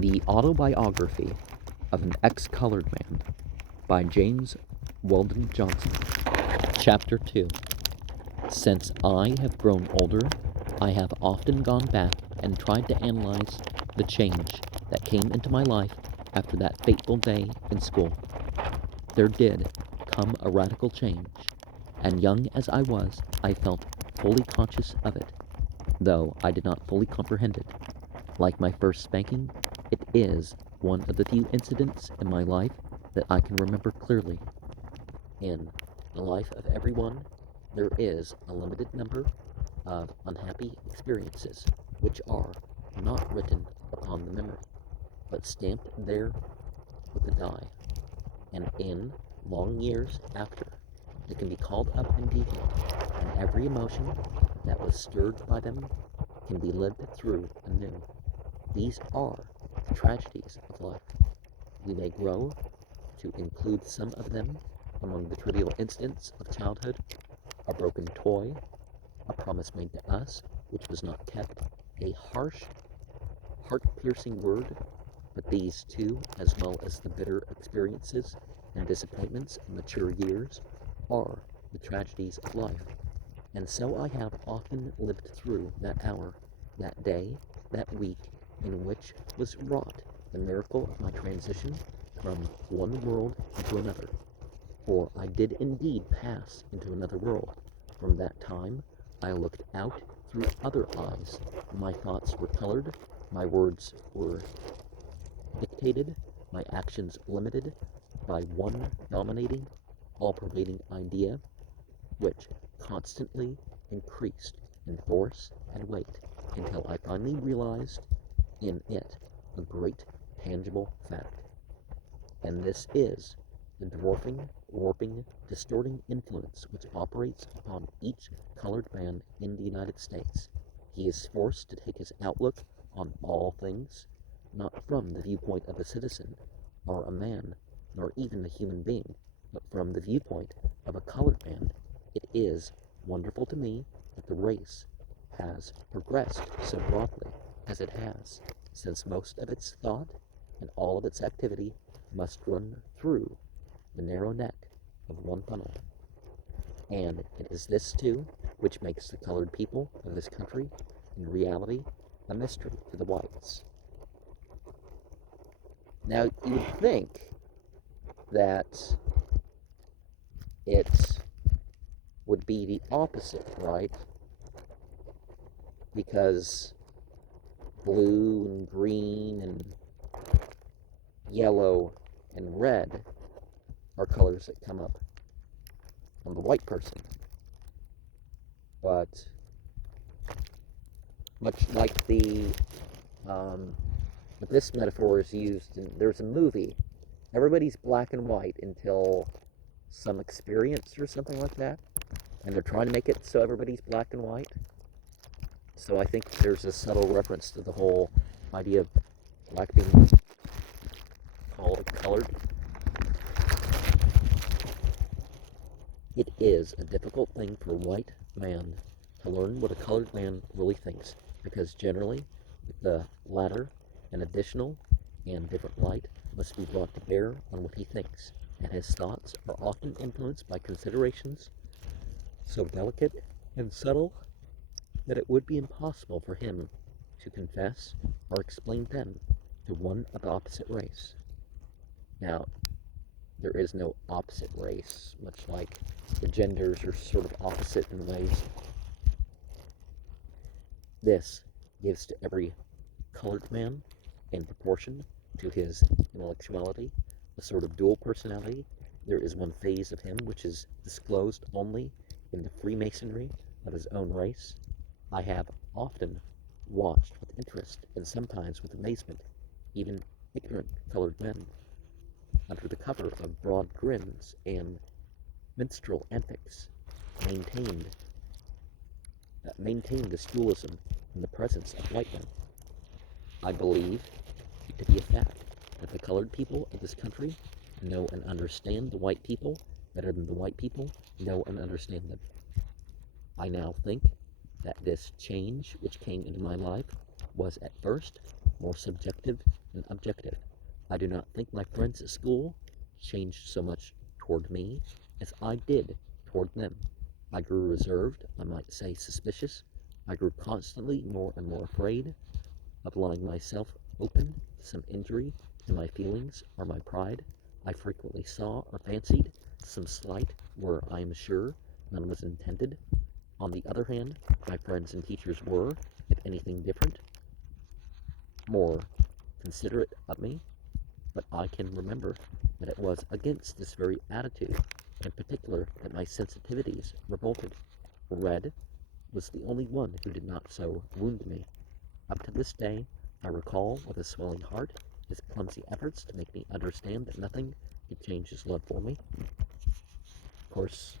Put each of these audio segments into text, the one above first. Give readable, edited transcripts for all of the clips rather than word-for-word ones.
The Autobiography of an Ex-Colored Man by James Weldon Johnson. Chapter 2. Since I have grown older, I have often gone back and tried to analyze the change that came into my life after that fateful day in school. There did come a radical change, and young as I was, I felt fully conscious of it, though I did not fully comprehend it. Like my first spanking, it is one of the few incidents in my life that I can remember clearly. In the life of everyone, there is a limited number of unhappy experiences which are not written upon the memory, but stamped there with a die, and in long years after, they can be called up in detail, and every emotion that was stirred by them can be lived through anew. These are the tragedies of life. We may grow to include some of them among the trivial incidents of childhood: a broken toy, a promise made to us which was not kept, a harsh, heart-piercing word. But these too, as well as the bitter experiences and disappointments of mature years, are the tragedies of life. And so I have often lived through that hour, that day, that week, in which was wrought the miracle of my transition from one world into another. For I did indeed pass into another world. From that time, I looked out through other eyes. My thoughts were colored, my words were dictated, my actions limited by one dominating, all-pervading idea, which constantly increased in force and weight until I finally realized in it a great tangible fact. And this is the dwarfing, warping, distorting influence which operates upon each colored man in the United States. He is forced to take his outlook on all things, not from the viewpoint of a citizen, or a man, nor even a human being, but from the viewpoint of a colored man. It is wonderful to me that the race has progressed so broadly as it has, since most of its thought and all of its activity must run through the narrow neck of one funnel. And it is this, too, which makes the colored people of this country, in reality, a mystery to the whites. Now, you would think that it would be the opposite, right? Because blue and green and yellow and red are colors that come up on the white person. But much like this metaphor is used there's a movie, everybody's black and white until some experience or something like that, and they're trying to make it so everybody's black and white. So I think there's a subtle reference to the whole idea of black being called colored. It is a difficult thing for a white man to learn what a colored man really thinks, because generally the latter, an additional and different light, must be brought to bear on what he thinks, and his thoughts are often influenced by considerations so delicate and subtle that it would be impossible for him to confess or explain them to one of the opposite race. Now, there is no opposite race, much like the genders are sort of opposite in ways. This gives to every colored man, in proportion to his intellectuality, a sort of dual personality. There is one phase of him which is disclosed only in the Freemasonry of his own race. I have often watched with interest, and sometimes with amazement, even ignorant colored men, under the cover of broad grins and minstrel antics, maintained this dualism in the presence of white men. I believe it to be a fact that the colored people of this country know and understand the white people better than the white people know and understand them. I now think that this change which came into my life was at first more subjective and objective. I do not think my friends at school changed so much toward me as I did toward them. I grew reserved, I might say suspicious. I grew constantly more and more afraid of allowing myself open to some injury to my feelings or my pride. I frequently saw or fancied some slight where I am sure none was intended. On the other hand, my friends and teachers were, if anything different, more considerate of me, but I can remember that it was against this very attitude, in particular, that my sensitivities revolted. Red was the only one who did not so wound me. Up to this day, I recall with a swelling heart his clumsy efforts to make me understand that nothing could change his love for me. Of course,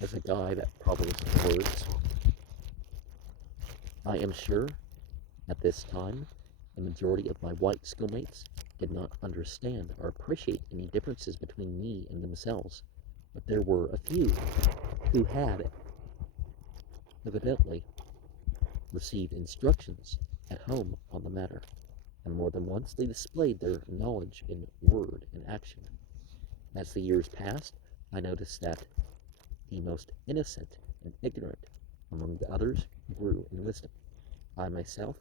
as a guy, that probably was words. I am sure at this time the majority of my white schoolmates did not understand or appreciate any differences between me and themselves, but there were a few who had evidently received instructions at home on the matter, and more than once they displayed their knowledge in word and action. As the years passed, I noticed that the most innocent and ignorant among the others grew in wisdom. I myself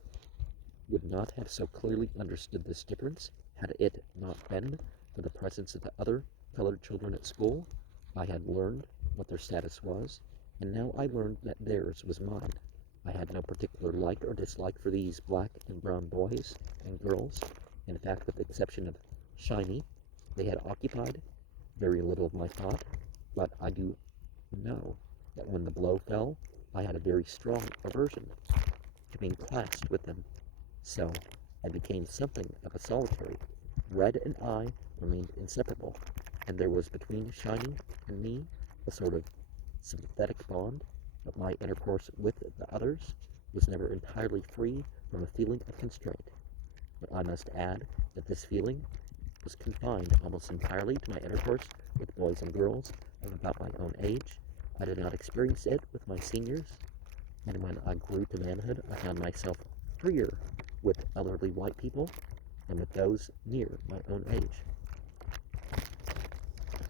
would not have so clearly understood this difference had it not been for the presence of the other colored children at school. I had learned what their status was, and now I learned that theirs was mine. I had no particular like or dislike for these black and brown boys and girls. In fact, with the exception of Shiny, they had occupied very little of my thought, but I do know that when the blow fell, I had a very strong aversion to being classed with them. So I became something of a solitary. Red and I remained inseparable, and there was between Shiny and me a sort of sympathetic bond, but my intercourse with the others was never entirely free from a feeling of constraint. But I must add that this feeling was confined almost entirely to my intercourse with boys and girls of about my own age. I did not experience it with my seniors, and when I grew to manhood, I found myself freer with elderly white people than with those near my own age.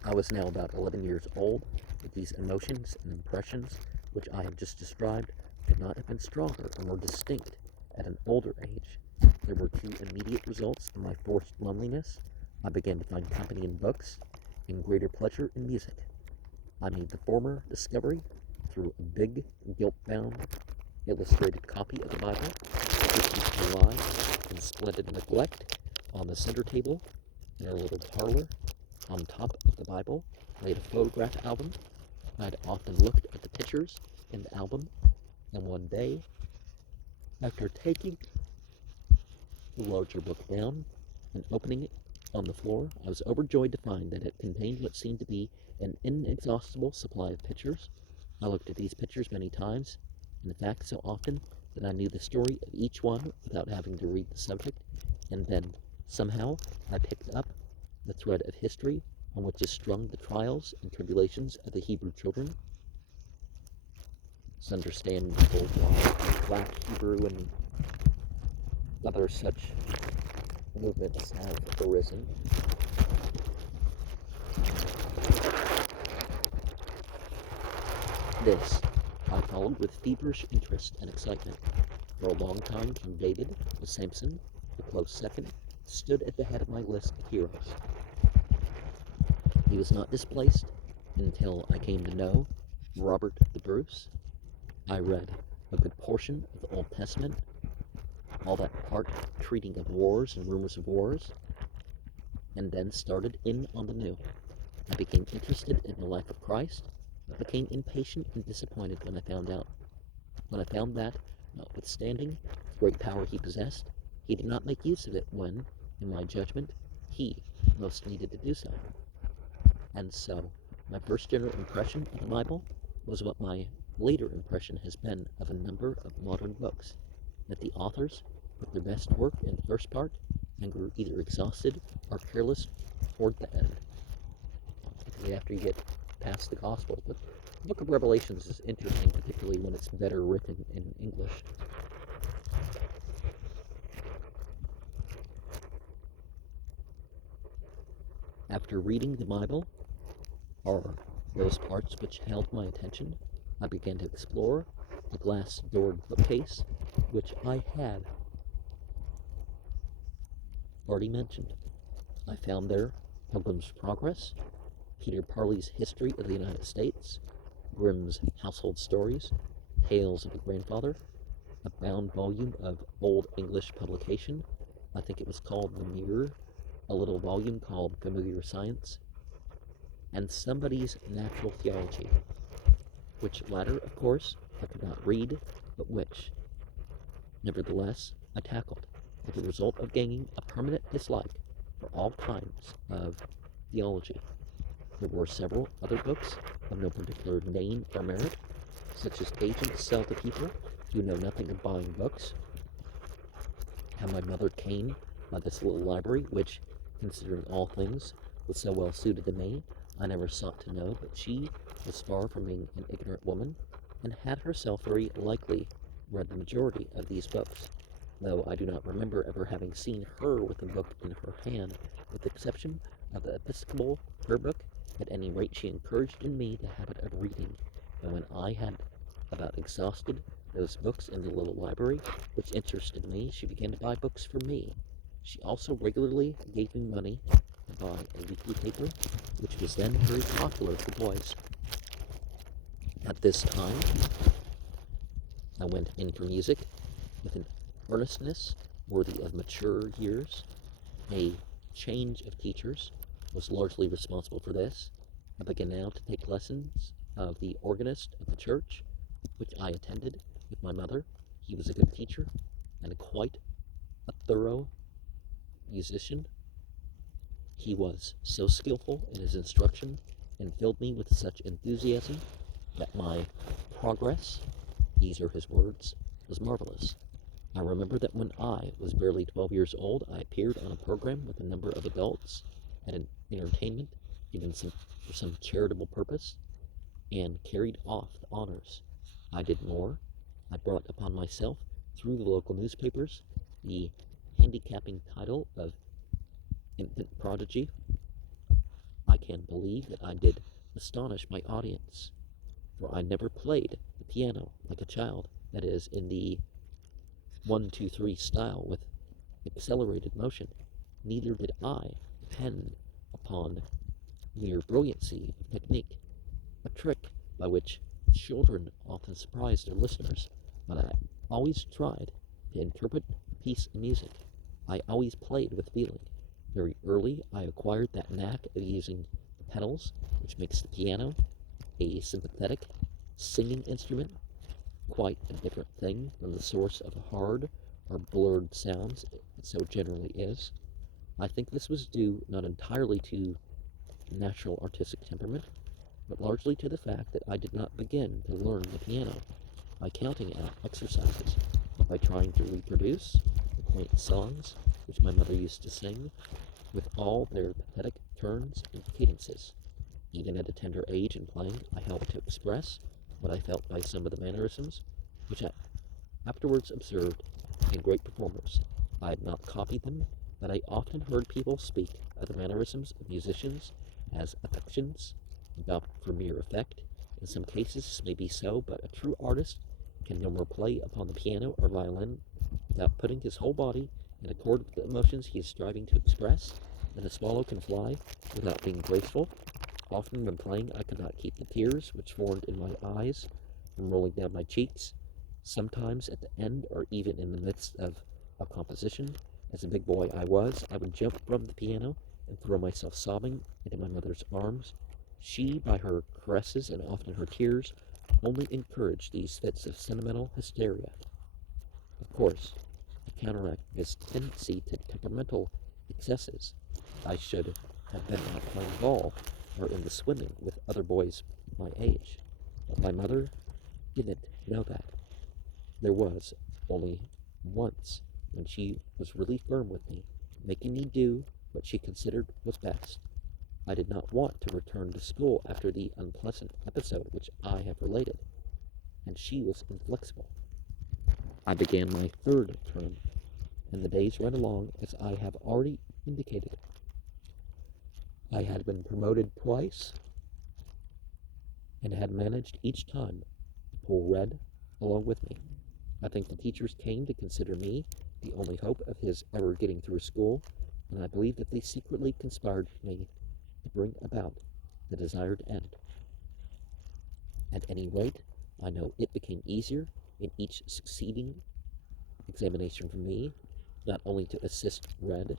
I was now about 11 years old, but these emotions and impressions which I have just described could not have been stronger or more distinct at an older age. There were two immediate results of my forced loneliness. I began to find company in books and greater pleasure in music. I made the former discovery through a big, gilt-bound, illustrated copy of the Bible, which used to lie in splendid neglect on the center table in our little parlor. On top of the Bible laid a photograph album. I had often looked at the pictures in the album, and one day, after taking the larger book down and opening it on the floor, I was overjoyed to find that it contained what seemed to be an inexhaustible supply of pictures. I looked at these pictures many times, in fact so often that I knew the story of each one without having to read the subject, and then, somehow, I picked up the thread of history on which is strung the trials and tribulations of the Hebrew children. It's understandable why Black Hebrew and other such movements have arisen. This I followed with feverish interest and excitement. For a long time, King David, with Samson, a close second, stood at the head of my list of heroes. He was not displaced until I came to know Robert the Bruce. I read a good portion of the Old Testament, all that part treating of wars and rumors of wars, and then started in on the new. I became interested in the life of Christ, but became impatient and disappointed when I found that, notwithstanding the great power he possessed, he did not make use of it when, in my judgment, he most needed to do so. And so, my first general impression of the Bible was what my later impression has been of a number of modern books, that the authors put their best work in the first part and grew either exhausted or careless toward the end. Particularly after you get past the Gospels. But the book of Revelations is interesting, particularly when it's better written in English. After reading the Bible, or those parts which held my attention, I began to explore the glass-doored bookcase, which I had already mentioned. I found there Pilgrim's Progress, Peter Parley's History of the United States, Grimm's Household Stories, Tales of a Grandfather, a bound volume of Old English publication. I think it was called The Mirror, a little volume called Familiar Science, and somebody's Natural Theology, which latter, of course, I could not read, but which, nevertheless, I tackled, with the result of gaining a permanent dislike for all kinds of theology. There were several other books of no particular name or merit, such as Agents Sell to People Who Know Nothing of Buying Books, How My Mother Came by This Little Library, which, considering all things, was so well suited to me, I never sought to know, but she was far from being an ignorant woman, and had herself very likely read the majority of these books, though I do not remember ever having seen her with a book in her hand, with the exception of the Episcopal prayer book. At any rate, she encouraged in me the habit of reading, and when I had about exhausted those books in the little library which interested me, she began to buy books for me. She also regularly gave me money to buy a weekly paper, which was then very popular for boys. At this time, I went in for music with an earnestness worthy of mature years. A change of teachers was largely responsible for this. I began now to take lessons of the organist of the church, which I attended with my mother. He was a good teacher and quite a thorough musician. He was so skillful in his instruction and filled me with such enthusiasm that my progress, these are his words, was marvelous. I remember that when I was barely 12 years old, I appeared on a program with a number of adults at an entertainment given for some charitable purpose, and carried off the honors. I did more. I brought upon myself, through the local newspapers, the handicapping title of infant prodigy. I can believe that I did astonish my audience, for I never played the piano like a child, that is, in the 1-2-3 style with accelerated motion. Neither did I depend upon mere brilliancy of technique, a trick by which children often surprise their listeners, but I always tried to interpret a piece of music. I always played with feeling. Very early I acquired that knack of using the pedals, which makes the piano a sympathetic singing instrument, quite a different thing from the source of hard or blurred sounds it so generally is. I think this was due not entirely to natural artistic temperament, but largely to the fact that I did not begin to learn the piano by counting out exercises, but by trying to reproduce the quaint songs which my mother used to sing, with all their pathetic turns and cadences. Even at a tender age in playing, I helped to express what I felt by some of the mannerisms which I afterwards observed in great performers. I had not copied them, but I often heard people speak of the mannerisms of musicians as affections, adopted for mere effect. In some cases this may be so, but a true artist can no more play upon the piano or violin without putting his whole body in accord with the emotions he is striving to express, than a swallow can fly without being graceful. Often when playing I could not keep the tears which formed in my eyes from rolling down my cheeks. Sometimes at the end, or even in the midst of a composition, as a big boy I was, I would jump from the piano and throw myself sobbing into my mother's arms. She, by her caresses and often her tears, only encouraged these fits of sentimental hysteria. Of course, to counteract this tendency to temperamental excesses, I should have been out playing ball or in the swimming with other boys my age, but my mother didn't know that. There was only once when she was really firm with me, making me do what she considered was best. I did not want to return to school after the unpleasant episode which I have related, and she was inflexible. I began my third term, and the days ran along as I have already indicated. I had been promoted twice and had managed each time to pull Red along with me. I think the teachers came to consider me the only hope of his ever getting through school, and I believe that they secretly conspired with me to bring about the desired end. At any rate, I know it became easier in each succeeding examination for me, not only to assist Red,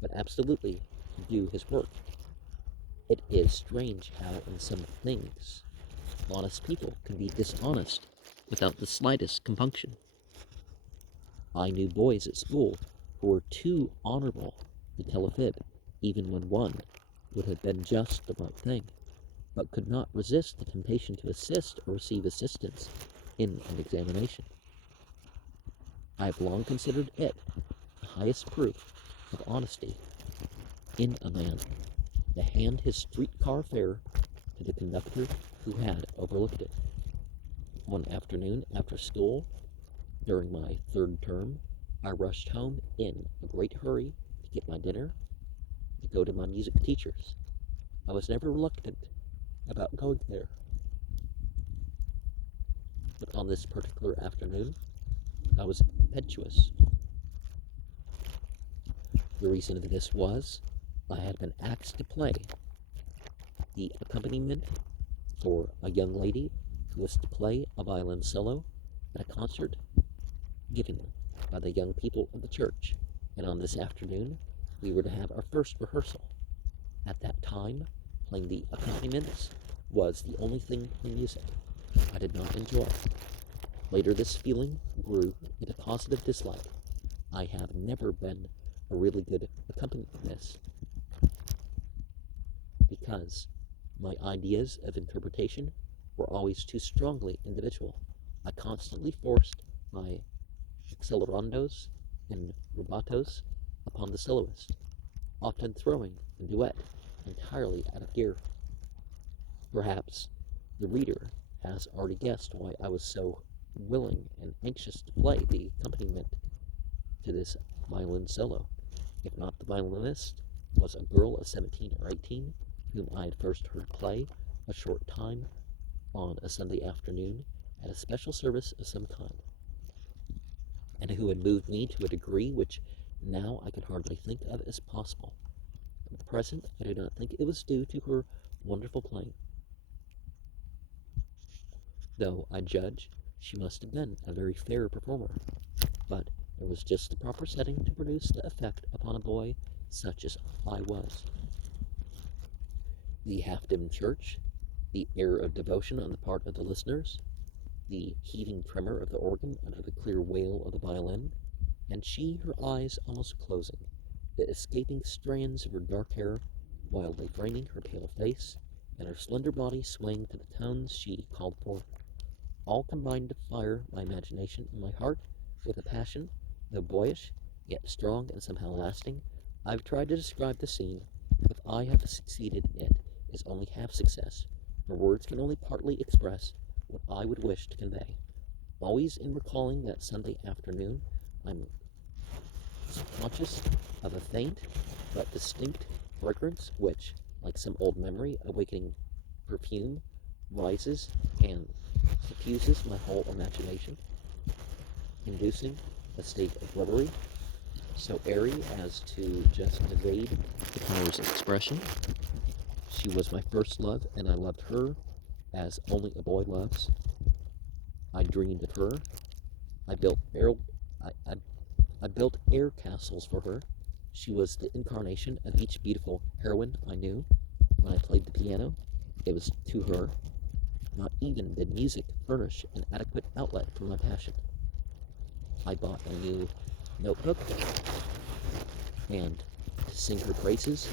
but absolutely to do his work. It is strange how, in some things, honest people can be dishonest without the slightest compunction. I knew boys at school who were too honorable to tell a fib, even when one would have been just the right thing, but could not resist the temptation to assist or receive assistance in an examination. I have long considered it the highest proof of honesty in a man to hand his streetcar fare to the conductor who had overlooked it. One afternoon after school, during my third term, I rushed home in a great hurry to get my dinner, to go to my music teacher's. I was never reluctant about going there, but on this particular afternoon, I was impetuous. The reason of this was I had been asked to play the accompaniment for a young lady who was to play a violin solo at a concert given by the young people of the church, and on this afternoon we were to have our first rehearsal. At that time, playing the accompaniments was the only thing in music I did not enjoy. Later this feeling grew into positive dislike. I have never been a really good accompanist because my ideas of interpretation were always too strongly individual. I constantly forced my accelerandos and rubatos upon the soloist, often throwing the duet entirely out of gear. Perhaps the reader has already guessed why I was so willing and anxious to play the accompaniment to this violin solo. If not, the violinist was a girl of 17 or 18 whom I had first heard play a short time on a Sunday afternoon at a special service of some kind, and who had moved me to a degree which now I could hardly think of as possible. At present, I do not think it was due to her wonderful playing, though I judge she must have been a very fair performer, but there was just the proper setting to produce the effect upon a boy such as I was. The half-dim church, the air of devotion on the part of the listeners, the heaving tremor of the organ under the clear wail of the violin, and she, her eyes almost closing, the escaping strands of her dark hair wildly framing her pale face, and her slender body swaying to the tones she called forth, all combined to fire my imagination and my heart with a passion, though boyish, yet strong and somehow lasting. I've tried to describe the scene. If I have succeeded, it is only half success, for words can only partly express what I would wish to convey. Always in recalling that Sunday afternoon, I'm conscious of a faint but distinct fragrance which, like some old memory awakening perfume, rises and suffuses my whole imagination, inducing a state of reverie so airy as to just evade the powers of expression. She was my first love, and I loved her as only a boy loves. I dreamed of her. I built I built air castles for her. She was the incarnation of each beautiful heroine I knew. When I played the piano, it was to her. Not even did music furnish an adequate outlet for my passion. I bought a new notebook, and to sing her praises,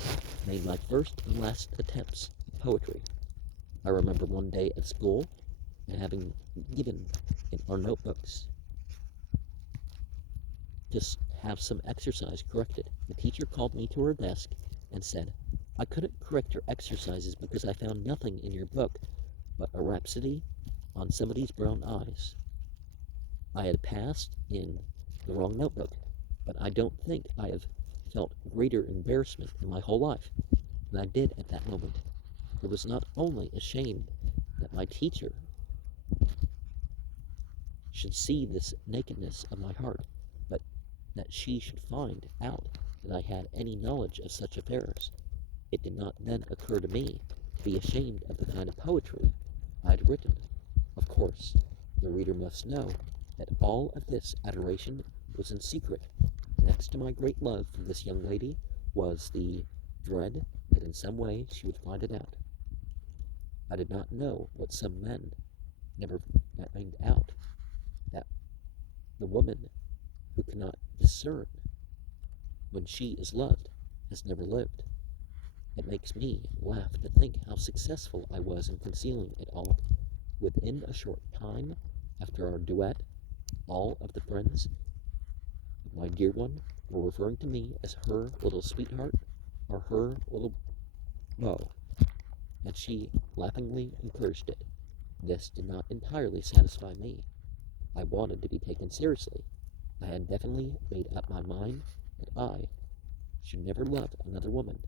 made my first and last attempts at poetry. I remember one day at school, and having given in our notebooks just have some exercise corrected. The teacher called me to her desk and said, "I couldn't correct your exercises because I found nothing in your book but a rhapsody on somebody's brown eyes." I had passed in the wrong notebook, but I don't think I have felt greater embarrassment in my whole life. And I did at that moment. I was not only ashamed that my teacher should see this nakedness of my heart, but that she should find out that I had any knowledge of such affairs. It did not then occur to me to be ashamed of the kind of poetry I had written. Of course, the reader must know that all of this adoration was in secret. Next to my great love for this young lady was the dread that in some way she would find it out. I did not know what some men never find out, that the woman who cannot discern when she is loved has never lived. It makes me laugh to think how successful I was in concealing it all. Within a short time after our duet, all of the friends of my dear one were referring to me as her little sweetheart or her little beau, and she laughingly encouraged it. This did not entirely satisfy me. I wanted to be taken seriously. I had definitely made up my mind that I should never love another woman,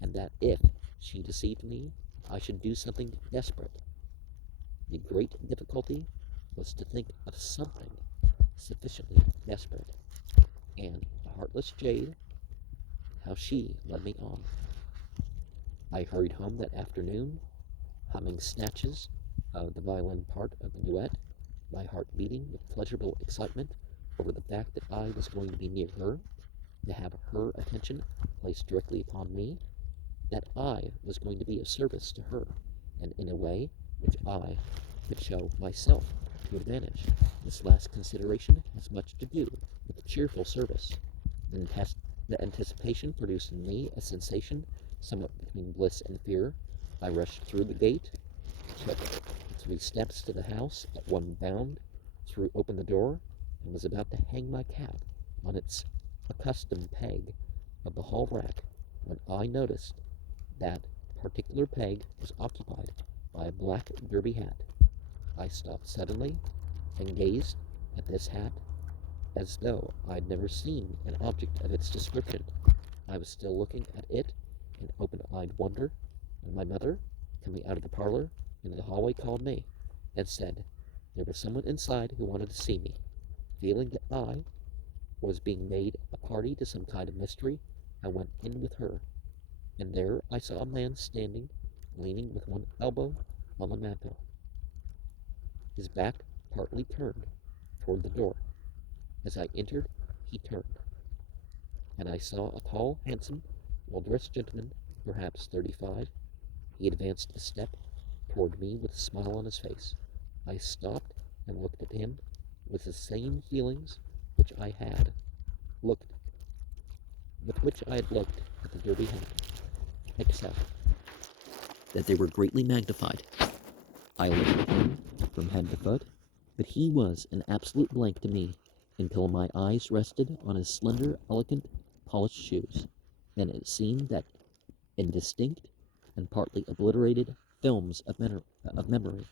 and that if she deceived me, I should do something desperate. The great difficulty was to think of something sufficiently desperate, and the heartless jade, how she led me on. I hurried home that afternoon, humming snatches of the violin part of the duet, my heart beating with pleasurable excitement over the fact that I was going to be near her, to have her attention placed directly upon me, that I was going to be of service to her, and in a way which I could show myself to advantage. This last consideration has much to do with cheerful service. The anticipation produced in me a sensation somewhat between bliss and fear. I rushed through the gate, took 3 steps to the house at one bound, threw open the door, and was about to hang my cap on its accustomed peg of the hall rack when I noticed that particular peg was occupied by a black derby hat. I stopped suddenly and gazed at this hat as though I'd never seen an object of its description. I was still looking at it in open-eyed wonder when my mother, coming out of the parlor into the hallway, called me and said there was someone inside who wanted to see me. Feeling that I was being made a party to some kind of mystery, I went in with her, and there I saw a man standing, leaning with one elbow on the mantel, his back partly turned toward the door. As I entered, he turned, and I saw a tall, handsome, well-dressed gentleman, perhaps 35. He advanced a step toward me with a smile on his face. I stopped and looked at him with the same feelings which I had looked with which I had looked at the derby hat, except that they were greatly magnified. I looked at him from head to foot, but he was an absolute blank to me until my eyes rested on his slender, elegant, polished shoes, and it seemed that indistinct and partly obliterated films of memory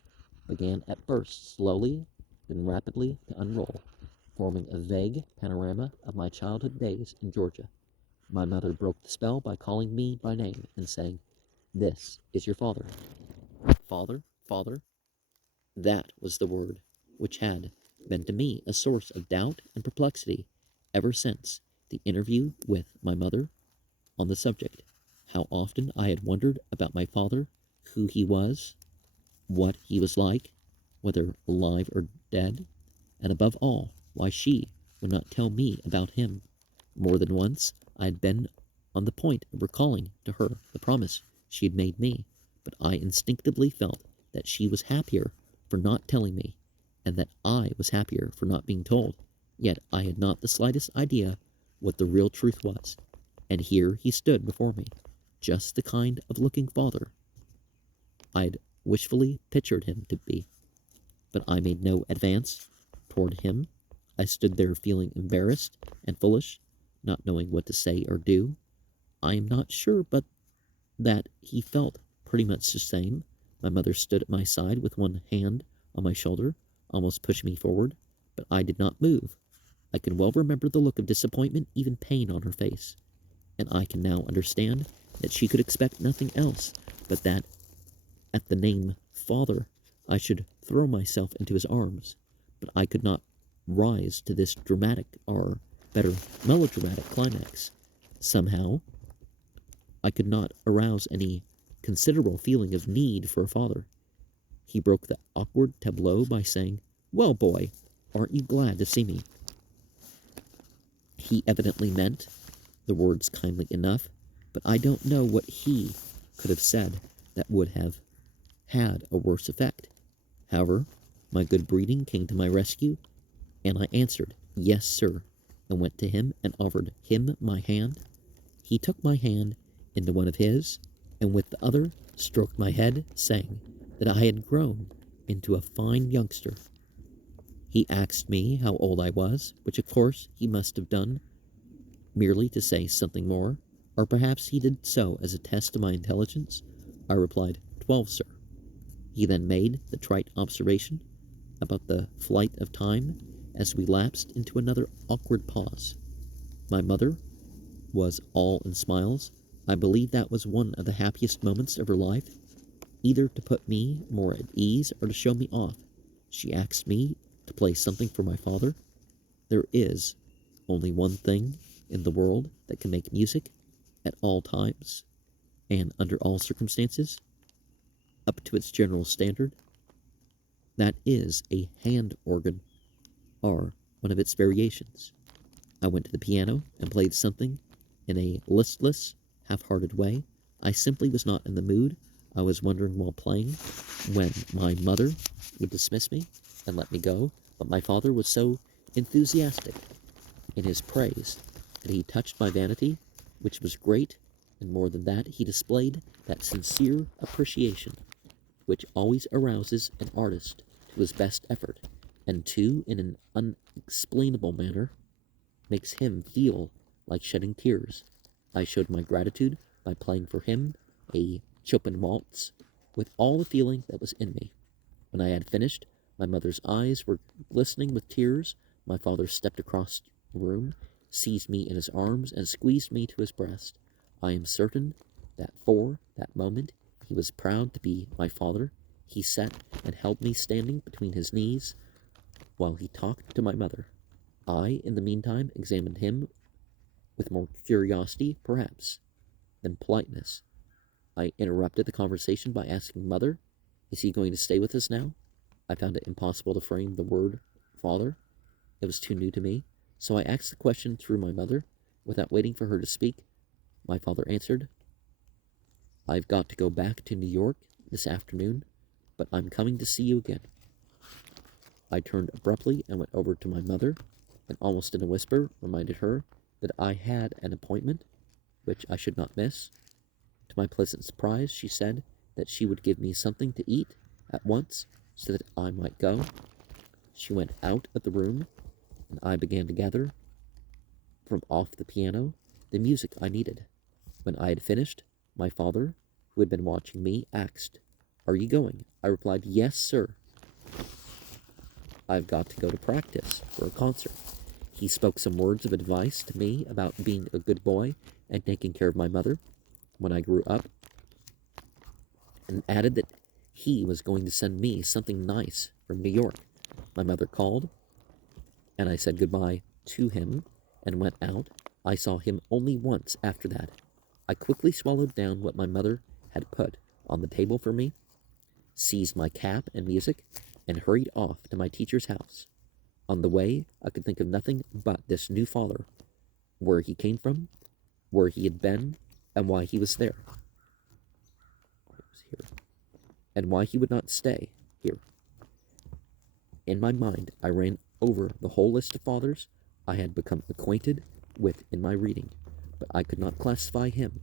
began at first slowly, then rapidly to unroll, forming a vague panorama of my childhood days in Georgia. My mother broke the spell by calling me by name and saying, "This is your father." Father, father, that was the word which had been to me a source of doubt and perplexity ever since the interview with my mother on the subject. How often I had wondered about my father, who he was, what he was like, whether alive or dead, and above all, why she would not tell me about him. More than once I had been on the point of recalling to her the promise she had made me, but I instinctively felt that she was happier for not telling me, and that I was happier for not being told. Yet I had not the slightest idea what the real truth was, and here he stood before me, just the kind of looking father I'd wishfully pictured him to be. But I made no advance toward him. I stood there feeling embarrassed and foolish, not knowing what to say or do. I am not sure but that he felt pretty much the same. My mother stood at my side with one hand on my shoulder, almost pushed me forward, but I did not move. I can well remember the look of disappointment, even pain, on her face, and I can now understand that she could expect nothing else but that at the name father I should throw myself into his arms. But I could not rise to this dramatic, or better, melodramatic climax. Somehow, I could not arouse any considerable feeling of need for a father. He broke the awkward tableau by saying, "Well, boy, aren't you glad to see me?" He evidently meant the words kindly enough, but I don't know what he could have said that would have had a worse effect. However, my good breeding came to my rescue, and I answered, "Yes, sir," and went to him and offered him my hand. He took my hand into one of his, and with the other stroked my head, saying that I had grown into a fine youngster. He asked me how old I was, which of course he must have done merely to say something more, or perhaps he did so as a test of my intelligence. I replied, 12, sir. He then made the trite observation about the flight of time as we lapsed into another awkward pause. My mother was all in smiles. I believe that was one of the happiest moments of her life, either to put me more at ease or to show me off. She asked me to play something for my father. There is only one thing in the world that can make music at all times and under all circumstances, up to its general standard. That is a hand organ, or one of its variations. I went to the piano and played something in a listless, half-hearted way. I simply was not in the mood. I was wondering while playing when my mother would dismiss me and let me go, but my father was so enthusiastic in his praise that he touched my vanity, which was great, and more than that, he displayed that sincere appreciation which always arouses an artist to his best effort, and too, in an unexplainable manner, makes him feel like shedding tears. I showed my gratitude by playing for him a Chopin waltz with all the feeling that was in me. When I had finished, my mother's eyes were glistening with tears. My father stepped across the room, seized me in his arms, and squeezed me to his breast. I am certain that for that moment he was proud to be my father. He sat and held me standing between his knees while he talked to my mother. I, in the meantime, examined him with more curiosity, perhaps, than politeness. I interrupted the conversation by asking, "Mother, is he going to stay with us now?" I found it impossible to frame the word father. It was too new to me, so I asked the question through my mother. Without waiting for her to speak, my father answered, "I've got to go back to New York this afternoon, but I'm coming to see you again." I turned abruptly and went over to my mother, and almost in a whisper reminded her that I had an appointment which I should not miss. To my pleasant surprise, she said that she would give me something to eat at once so that I might go. She went out of the room, and I began to gather from off the piano the music I needed. When I had finished, my father, who had been watching me, asked, "Are you going?" I replied, "Yes, sir. I've got to go to practice for a concert." He spoke some words of advice to me about being a good boy and taking care of my mother when I grew up, and added that he was going to send me something nice from New York. My mother called, and I said goodbye to him and went out. I saw him only once after that. I quickly swallowed down what my mother had put on the table for me, seized my cap and music, and hurried off to my teacher's house. On the way, I could think of nothing but this new father, where he came from, where he had been, and why he was there. And why he would not stay here. In my mind, I ran over the whole list of fathers I had become acquainted with in my reading, but I could not classify him.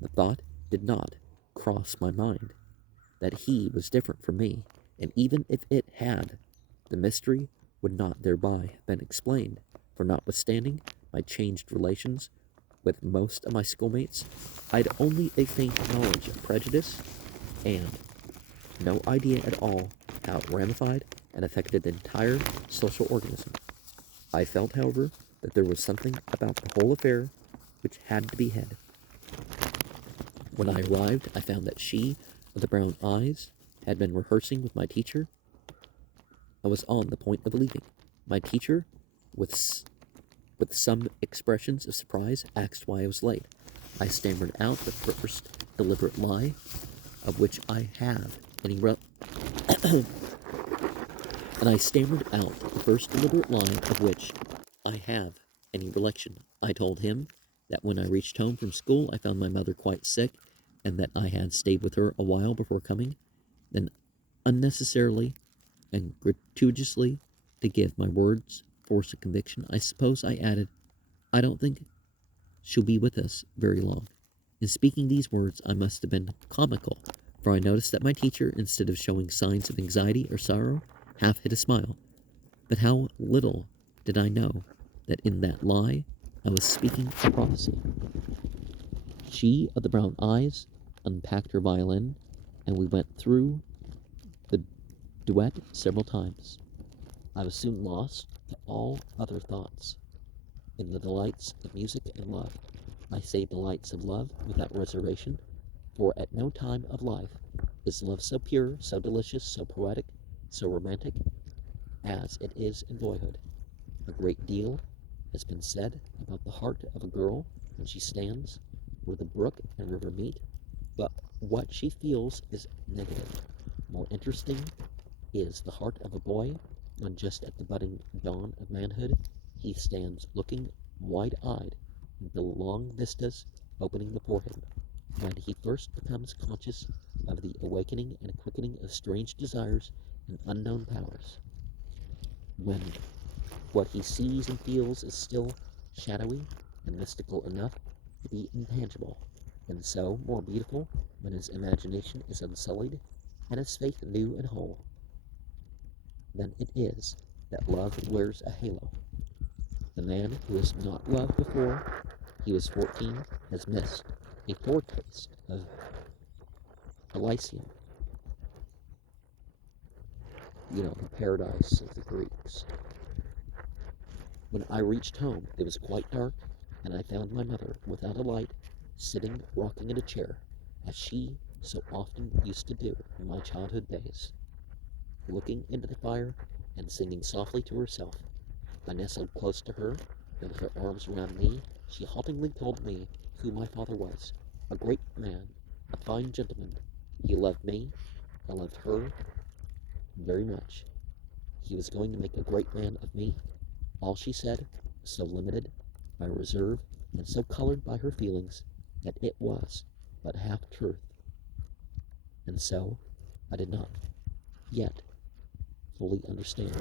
The thought did not cross my mind that he was different from me, and even if it had, the mystery would not thereby have been explained, for notwithstanding my changed relations with most of my schoolmates, I had only a faint knowledge of prejudice, and no idea at all how it ramified and affected the entire social organism. I felt, however, that there was something about the whole affair which had to be hid. When I arrived, I found that she, with the brown eyes, had been rehearsing with my teacher. I was on the point of leaving. My teacher, with some expressions of surprise, asked why I was late. I stammered out the first deliberate lie of which I have any and I stammered out the first deliberate lie of which I have any recollection. I told him that when I reached home from school, I found my mother quite sick, and that I had stayed with her a while before coming. Then, unnecessarily and gratuitously, to give my words force of conviction, I suppose I added, I don't think she'll be with us very long. In speaking these words, I must have been comical, for I noticed that my teacher, instead of showing signs of anxiety or sorrow, half hid a smile. But how little did I know that in that lie I was speaking a prophecy. She of the brown eyes unpacked her violin, and we went through the duet several times. I was soon lost to all other thoughts in the delights of music and love. I say delights of love without reservation, for at no time of life is love so pure, so delicious, so poetic, so romantic, as it is in boyhood. A great deal has been said about the heart of a girl when she stands where the brook and river meet, but what she feels is negative. More interesting is the heart of a boy when, just at the budding dawn of manhood, he stands looking wide-eyed at the long vistas opening before him, when he first becomes conscious of the awakening and quickening of strange desires and unknown powers, when what he sees and feels is still shadowy and mystical enough to be intangible, and so more beautiful when his imagination is unsullied and his faith new and whole. Then it is that love wears a halo. The man who has not loved before he was 14 has missed a foretaste of Elysium, the paradise of the Greeks. When I reached home, it was quite dark, and I found my mother, without a light, sitting rocking in a chair, as she so often used to do in my childhood days, looking into the fire and singing softly to herself. I nestled close to her, and with her arms around me, she haltingly told me who my father was. A great man, a fine gentleman. He loved me, I loved her very much. He was going to make a great man of me. All she said was so limited by reserve and so colored by her feelings that it was but half truth. And so I did not yet fully understand.